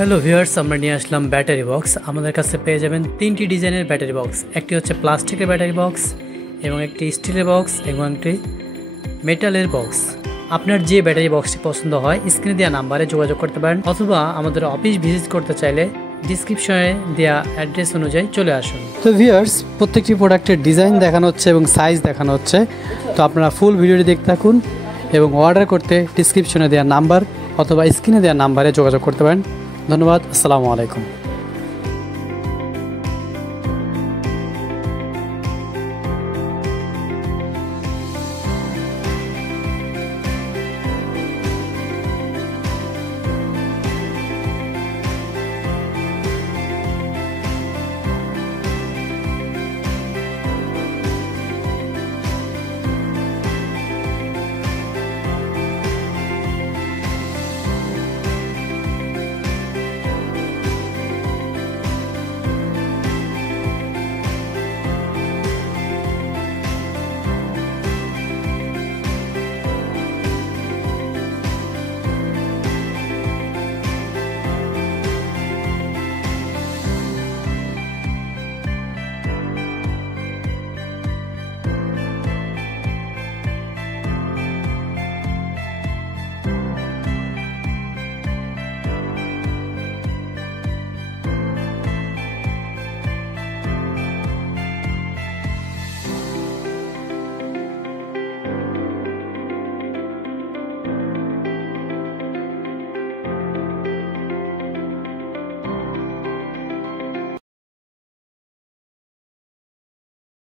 Hello viewers, আমরা নিয়ে আসলাম battery box. আমাদের কাছে পেয়ে যাবেন তিনটি ডিজাইনের ব্যাটারি বক্স। একটি হচ্ছে প্লাস্টিকের ব্যাটারি বক্স এবং একটি স্টিলের বক্স এবং একটি মেটালের বক্স। আপনার যে ব্যাটারি বক্সটি পছন্দ হয় স্ক্রিনে দেওয়া নাম্বারে যোগাযোগ করতে পারেন, অথবা আমাদের অফিস ভিজিট করতে চাইলে ডিসক্রিপশনে দেওয়া অ্যাড্রেস অনুযায়ী চলে আসুন। তো ভিউয়ার্স, প্রত্যেকটি প্রোডাক্টের ডিজাইন দেখানো হচ্ছে এবং সাইজ দেখানো হচ্ছে। তো আপনারা ফুল ভিডিওটি দেখতে থাকুন এবং অর্ডার করতে ডিসক্রিপশনে দেওয়া নাম্বার অথবা স্ক্রিনে দেওয়া নাম্বারে যোগাযোগ করতে পারেন। ধন্যবাদ। আসসালামু আলাইকুম।